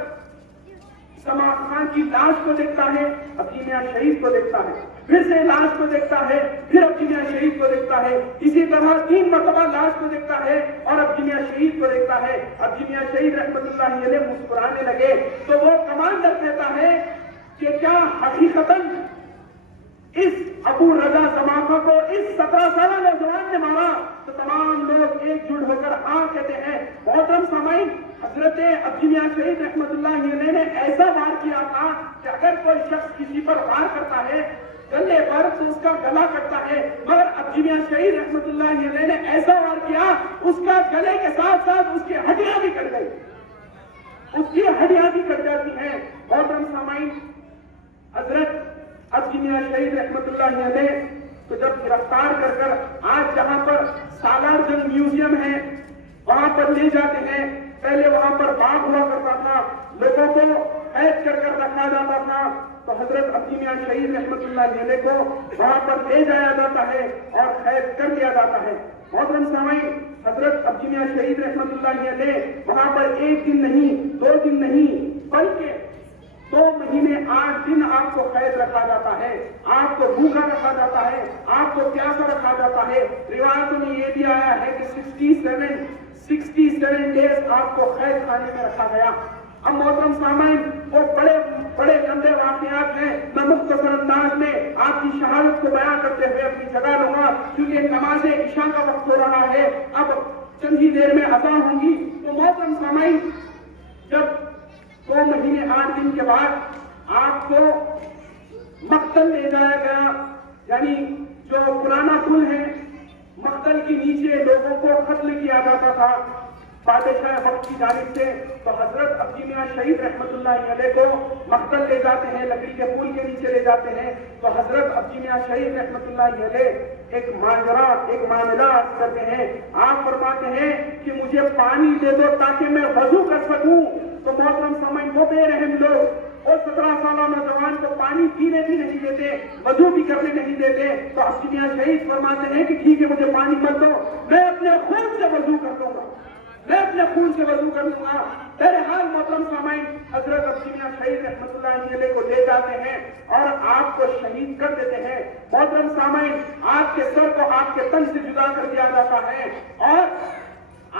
سماع خان کی لاش کو دیکھتا ہے، عبد میاں شہید کو دیکھتا ہے، پھر سے لاش کو دیکھتا ہے، پھر عبد میاں شہید کو دیکھتا ہے، اسی طرح 3 مرتبہ لاش کو دیکھتا ہے اور عبد میاں شہید کو دیکھتا ہے۔ عبد میاں شہید رحمت اللہ علیہ مسکرانے لگے تو وہ کمانڈر کہتا ہے کہ کیا حقیقتاً اس ابو رضا زماخہ کو اس 17 سالہ نوجوان نے مارا؟ تو تمام لوگ ایک جٹ ہو کر کہتے ہیں۔ محترم سامعین، حضرت عبد میاں شہید رحمت اللہ علیہ نے ایسا وار کیا تھا کہ اگر کوئی شخص کسی پر وار کرتا ہے گلے پر تو اس کا گلا کٹتا ہے، مگر عبد میاں شہید رحمت اللہ علیہ نے ایسا وار کیا اس کا گلے کے ساتھ ساتھ اس کی ہڈیاں بھی کٹ گئی، اس کی ہڈیاں بھی کٹ جاتی ہیں۔ محترم سامعین، حضرت عبد میاں شہید رحمت اللہ علیہ تو جب گرفتار کر آج جہاں پر سالار جنگ میوزیم ہے وہاں پر لے جاتے ہیں، پہلے وہاں پر باغ ہوا کرتا تھا، لوگوں کو قید کر رکھا جاتا تھا، تو حضرت عبد میاں شہید رحمت اللہ علیہ کو وہاں پر لے جایا جاتا ہے اور قید کر دیا جاتا ہے۔ محترم سامعین، حضرت عبد میاں شہید رحمت اللہ علیہ وہاں پر 1 دن نہیں، 2 دن نہیں، بلکہ 2 مہینے 8 دن آپ کو قید رکھا جاتا ہے، آپ کو بھوکا رکھا جاتا ہے، آپ کو پیاسا رکھا جاتا ہے۔ روایتوں میں یہ بھی آیا ہے کہ 67 ڈیز آپ کو قید خانے میں رکھا گیا۔ اب محترم سامعین، وہ بڑے لمبے واقعات ہیں، میں مختصر انداز میں آپ کی شہادت کو بیان کرتے ہوئے اپنی جگہ لوں گا، کیونکہ نماز عشاء کا وقت ہو رہا ہے، اب چند ہی دیر میں اذان ہوں گی۔ تو محترم سامعین، جب 2 مہینے 8 دن کے بعد آپ کو مقتل لے جایا گیا، یعنی جو پرانا پل ہے مقتل کے نیچے لوگوں کو قتل کیا جاتا تھا بادشاہ وقت کی جانب سے، تو حضرت عبد میاں شہید رحمت اللہ علیہ کو مقتل لے جاتے ہیں، لکڑی کے پل کے نیچے لے جاتے ہیں، تو حضرت عبد میاں شہید رحمت اللہ علیہ ایک معاملہ عرض کرتے ہیں۔ آپ فرماتے ہیں کہ مجھے پانی دے دو تاکہ میں وضو کر سکوں۔ تو محترم سامعین، وہ بے رحم لوگ اور 17 سالہ نوجوان کو پانی پینے بھی نہیں دیتے، وضو بھی کرنے نہیں دیتے، تو عبد میاں شہید فرماتے ہیں کہ ٹھیک ہے مجھے پانی مت دو، میں اپنے خون سے وضو کر دوں گا، میں اپنے خون سے وضو کر لوں گا۔ بہرحال محترم سامعین، حضرت عبد میاں شہید رحمت اللہ علیہ کو لے جاتے ہیں اور آپ کو شہید کر دیتے ہیں۔ محترم سامعین، آپ کے سر کو آپ کے تن سے جدا کر دیا جاتا ہے اور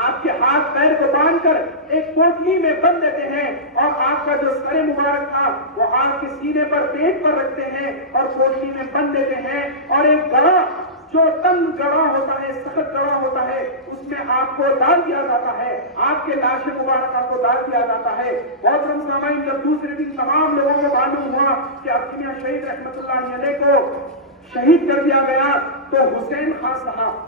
آپ کے ہاتھ پیر کو باندھ کر ایک کوٹلی میں بند دیتے ہیں، اور آپ کا جو سر مبارک تھا وہ آپ کے سینے پر پیٹ پر رکھتے ہیں اور کوٹلی میں بند دیتے ہیں، اور ایک گڑھا جو تنگ گڑھا ہوتا ہے، سخت گڑھا ہوتا ہے، اس میں آپ کو ڈال دیا جاتا ہے، آپ کے لاش مبارکہ کو ڈال دیا جاتا ہے۔ محترم سامعین، جب دوسرے دن تمام لوگوں کو معلوم ہوا کہ عبد میاں شہید رحمت اللہ علیہ کو شہید کر دیا گیا، تو حسین خان صاحب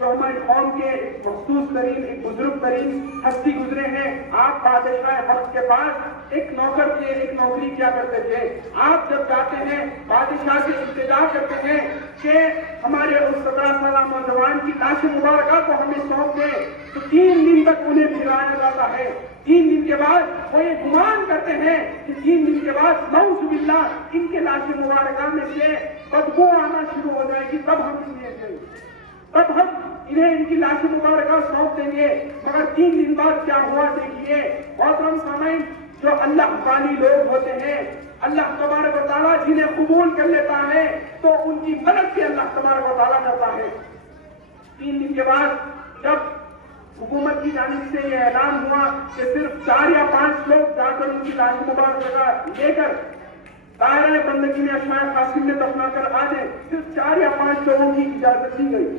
جو ہماری قوم کے ایک مخصوص ترین ایک بزرگ ترین ہستی گزرے ہیں. آپ بادشاہ وقت کے پاس ایک نوکر تھے, ایک نوکری کیا کرتے تھے. آپ جب جاتے ہیں بادشاہ سے التجا کرتے ہیں کہ ہمارے اس 17 سالہ نوجوان کی لاش مبارکہ کو ہمیں سونپ دیں, تو 3 دن تک انہیں پھرایا جاتا ہے. 3 دن کے بعد وہ یہ گمان کرتے ہیں کہ 3 دن کے بعد نعوذ باللہ ان کے لاش مبارکہ میں سے بدبو آنا شروع ہو جائے گی, تب ہم انہیں دیں گے, تب ہم انہیں ان کی لاش مبارکہ سونپ دیں گے. مگر 3 دن بعد کیا ہوا دیکھیے محترم سامعین. جو اللہ تعالی لوگ ہوتے ہیں, اللہ تبارک و تعالیٰ جنہیں قبول کر لیتا ہے تو ان کی مدد سے اللہ تبارک و تعالیٰ کرتا ہے. 3 دن کے بعد جب حکومت کی جانب سے یہ اعلان ہوا کہ صرف 4 یا 5 لوگ جا کر ان کی لاش مبارکہ لے کر دائرہ بندگی میں اشمائے قاسم میں دفنا کر آ جائیں, صرف 4 یا 5 لوگوں کی اجازت دی گئی.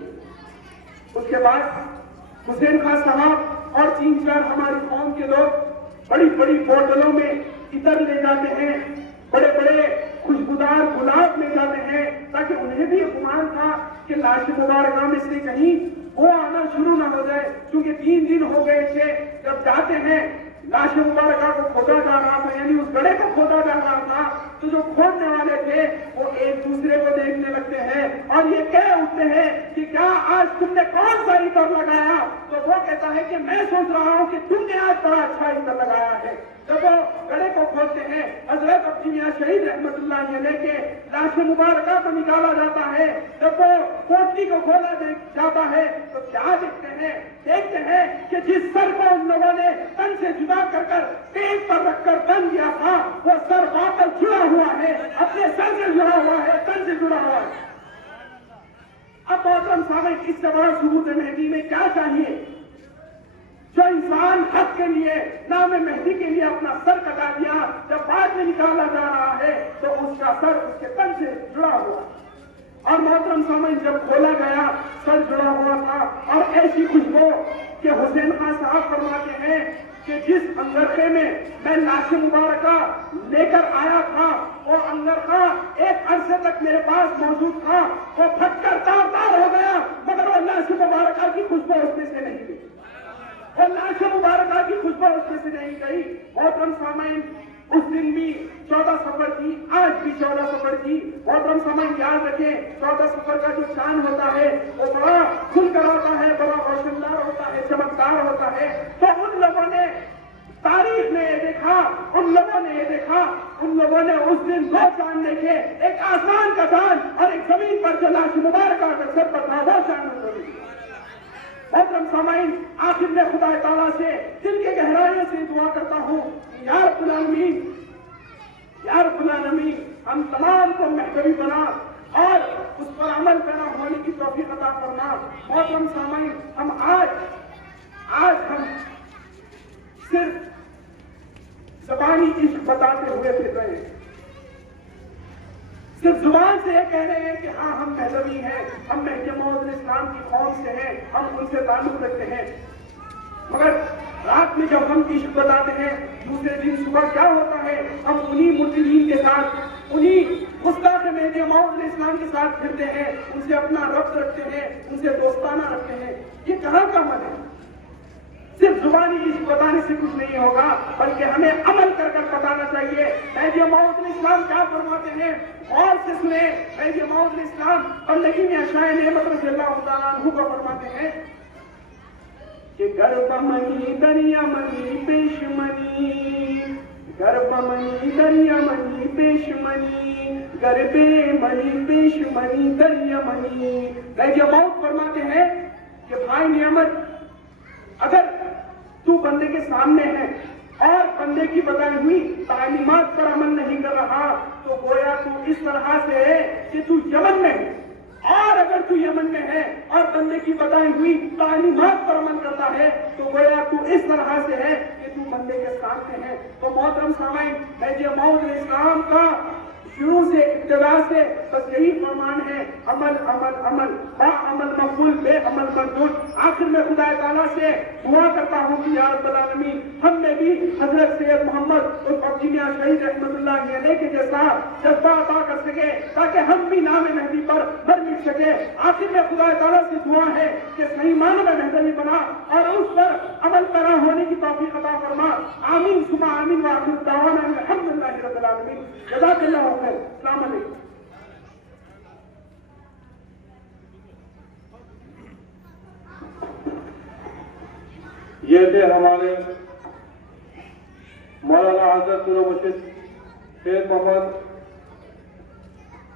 اس کے بعد حسین خان صاحب اور 3-4 ہماری قوم کے لوگ بڑی بڑی بوتلوں میں عطر لے جاتے ہیں, بڑے بڑے خوشبودار گلاب لے جاتے ہیں, تاکہ انہیں بھی گمان تھا کہ لاش مبارکہ میں سے کہیں وہ آنا شروع نہ ہو جائے. کیونکہ 3 دن ہو گئے تھے جب جاتے ہیں لاش مبارکہ کو کھودا جا رہا تھا, یعنی اس گڑھے کو کھودا جا رہا تھا, تو جو کھودنے والے تھے وہ ایک دوسرے کو دیکھنے لگتے ہیں اور یہ کہہ اٹھتے ہیں کہ کیا آج تم نے کون سا عطر لگایا؟ تو وہ کہتا ہے کہ میں سوچ رہا ہوں کہ تم نے آج بڑا اچھا عطر لگایا ہے. جب وہ گڑھے کو کھولتے ہیں, حضرت عبدی میاں شہید رحمت اللہ علیہ کے لاش مبارکہ کو نکالا جاتا ہے. جب وہ کوٹلی کو کھولا جاتا ہے تو کیا دیکھتے ہیں کہ جس سر کو ان لوگوں نے تن سے جدا کر پیٹ پر رکھ کر بن دیا تھا, وہ سر واپس جڑا ہوا ہے, اپنے سر سے جڑا ہوا ہے, تن سے جڑا ہوا ہے. اب محترم سامعین, اس سے بڑا ثبوت مہدی میں کیا چاہیے؟ جو انسان حق کے لیے, نام مہدی کے لیے اپنا سر کٹا دیا, جب بعد میں نکالا جا رہا ہے تو اس کا سر اس کے تن سے جڑا ہوا. اور محترم سامعین, جب کھولا گیا سر جڑا ہوا تھا اور ایسی خوشبو کہ حسین خان صاحب فرماتے ہیں کہ جس انگرخے میں میں لاش مبارکہ لے کر آیا تھا, وہ انگرخہ ایک عرصے تک میرے پاس موجود تھا, وہ پھٹ کر تار ہو گیا, مگر وہ لاش مبارکہ کی خوشبو اس میں سے نہیں گئی, وہ لاش مبارکہ کی خوشبو اس میں سے نہیں گئی. محترم سامعین, اس دن بھی 14 صفر تھی, آج بھی 14 صفر تھی. محترم سامعین یاد رکھیں, 14 صفر کا جو چاند ہوتا ہے وہ بڑا کھل کر ہوتا ہے, بڑا روشندار ہوتا ہے, چمکدار ہوتا ہے. تو ان لوگوں نے تاریخ میں یہ دیکھا, ان لوگوں نے اس دن 2 چاند دیکھے, ایک آسمان کا چاند اور ایک زمین پر جو لاش مبارکہ کا سر پر تھا وہ چاند ہوئی. محترم سامعین, آخر میں خدا تعالیٰ سے دل کے گہرائیوں سے دعا کرتا ہوں, یا رب العالمین ہم تمام کو محتوی بنا اور اس پر عمل پیرا ہونے کی توفیق عطا فرما. محترم سامعین, ہم آج ہم صرف زبانی عشق بتاتے ہوئے پھر رہے ہیں, صرف زبان سے یہ کہہ رہے ہیں کہ ہاں ہم مہذبی ہیں, ہم مہدی موعود اسلام کی قوم سے ہیں, ہم ان سے تعلق رکھتے ہیں. مگر رات میں جب ہم عشق بتاتے ہیں, دوسرے دن صبح کیا ہوتا ہے, ہم انہی مرتدین کے ساتھ, انہی گستاخ مہدی موعود اسلام کے ساتھ پھرتے ہیں, ان سے اپنا ربط رکھتے ہیں, ان سے دوستانہ رکھتے ہیں. یہ کہاں کا عمل ہے؟ صرف زبانی عشق بتانے سے کچھ نہیں ہوگا, بلکہ ہمیں عمل کر بتانا چاہیے. مہدی موعود اسلام کیا فرماتے ہیں, غور سے سنیں. مہدی موعود اسلام بندگی میں اشائے نعمت رضی اللہ تعالیٰ عنہ کو فرماتے ہیں کہ گرب منی دریا منی پیش منی, گرب منی دریا منی پیش منی, گربے منی پیش منی دریا منی. مہدی موعود فرماتے ہیں کہ بھائی نعمت, اگر تو بندے کے سامنے ہے اور بندے کی بتائی ہوئی تعلیمات پر عمل نہیں کر رہا تو گویا تو اس طرح سے ہے کہ تو یمن میں ہے, اور اگر تو یمن میں ہے اور بندے کی بتائی ہوئی تعلیمات پر عمل کرتا ہے تو گویا تو اس طرح سے ہے کہ تو بندے کے سامنے ہے. تو محترم سامعین, مہدی موعود اسلام کا شروع سے ابتدا سے بس یہی فرمان ہے, عمل عمل عمل, با عمل مقبول بے عمل مردود. آخر میں خدا تعالیٰ سے دعا کرتا ہوں ہوئی یا رب العالمین، ہم میں بھی حضرت سید محمد عبدی میاں شہید رحمت اللہ علیہ کے جیسا جذبہ عطا کر سکے تاکہ ہم بھی نام مہدی پر مر مٹ سکے۔ آخر میں خدا تعالیٰ سے دعا ہے کہ صحیح معنوں میں مہدوی بنا اور اس پر عمل پیرا ہونے کی توفیق عطا فرما۔ آمین ثم آمین وآخر دعوانا الحمدللہ رب العالمین۔ جزاک اللہ خیر۔ السلام علیکم۔ یہ تھے ہمارے مولانا حضرت نور مرشد سید محمد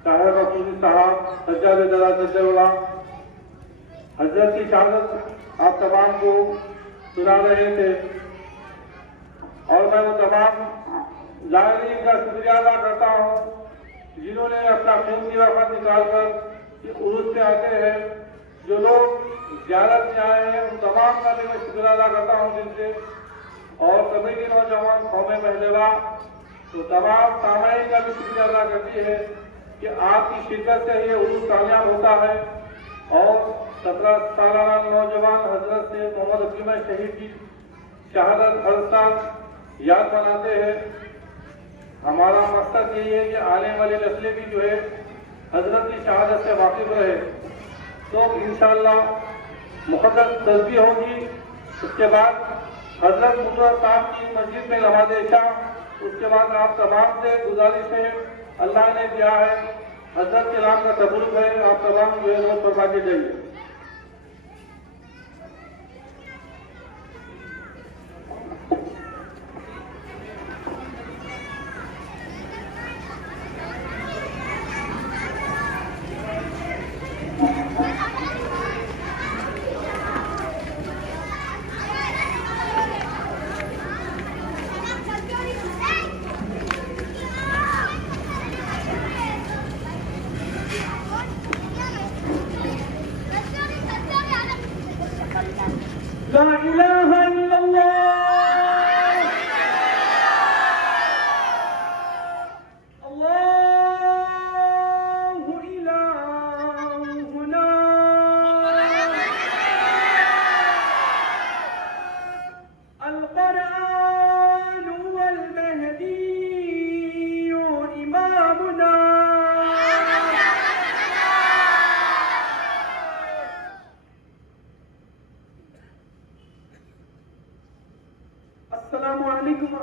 طاہر مقبولی صاحب سجاد جلال اللہ۔ حضرت کی شہادت آپ تمام کو سنا رہے تھے اور میں وہ تمام زائرین کا شکریہ ادا کرتا ہوں جنہوں نے اپنا قیمتی وقت نکال کر عرس سے آتے ہیں۔ جو لوگ زیارت میں آئے ہیں ان تمام کا بھی میں شکریہ ادا کرتا ہوں دل سے، اور کمیٹی نوجوان قوم پہلوا تو تمام سامعین کا بھی شکریہ ادا کرتی ہے کہ آپ کی شرکت سے یہ عرس کامیاب ہوتا ہے اور 17 سالہ نوجوان حضرت سے محمد عبدی شہید کی شہادت ہر سال یاد مناتے ہیں۔ ہمارا مقصد یہی ہے کہ آنے والی نسلیں بھی جو ہے حضرت کی شہادت سے واقف رہے۔ تو انشاءاللہ مقدس تسبیح ہوگی، اس کے بعد حضرت مطلق صاحب کی مسجد میں نماز عشاء، اس کے بعد آپ تمام سے گزارش ہے، اللہ نے دیا ہے حضرت کے نام کا تبرک ہے، آپ تمام جو ہے روز فرما کے جائیے۔ لا الہ الا اللہ اللہ الہنا القرآن والمہدی امامنا السلام علیکم۔